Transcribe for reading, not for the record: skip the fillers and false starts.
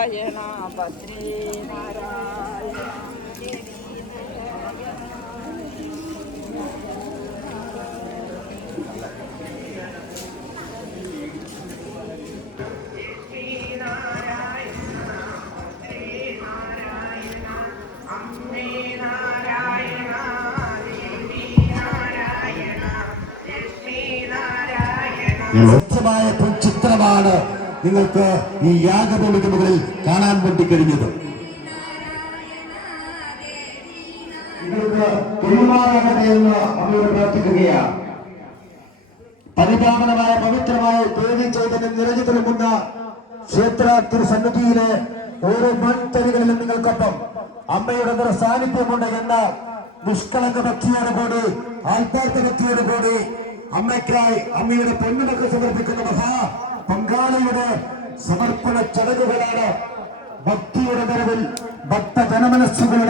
നാരായണ ഭദ്രേ നാരായണ വ്യക്തമായ ചിത്രമാണ് നിങ്ങൾക്ക് ഈ യാഗഭൂമിക്ക് മുകളിൽ കാണാൻ വേണ്ടി കഴിഞ്ഞത്. നിങ്ങൾക്ക് പെരുമാറാകട്ടെ എന്ന് അവരോട് പ്രാർത്ഥിക്കുകയാണ്. പരിപാവനമായ പവിത്രമായ ദേവി ചൈതന്യം നിറഞ്ഞു നിൽക്കുന്ന ക്ഷേത്ര തിരുസന്നിധിയിലെ ഓരോ മൺതരികളിലും നിങ്ങൾക്കൊപ്പം അമ്മയുടെ സാന്നിധ്യമുണ്ട് എന്ന നിഷ്കളങ്ക ഭക്തിയോടുകൂടി ആത്മാർത്ഥ ഭക്തിയോടുകൂടി അമ്മയ്ക്കായി അമ്മയുടെ പൊന്നുമക്കൾ സമർപ്പിക്കുന്ന മഹാ പങ്കാളിയുടെ സമർപ്പണ ചടങ്ങുകളാണ് ഭക്തിയുടെ നിറവിൽ ഭക്തജനമനസ്സുകളുടെ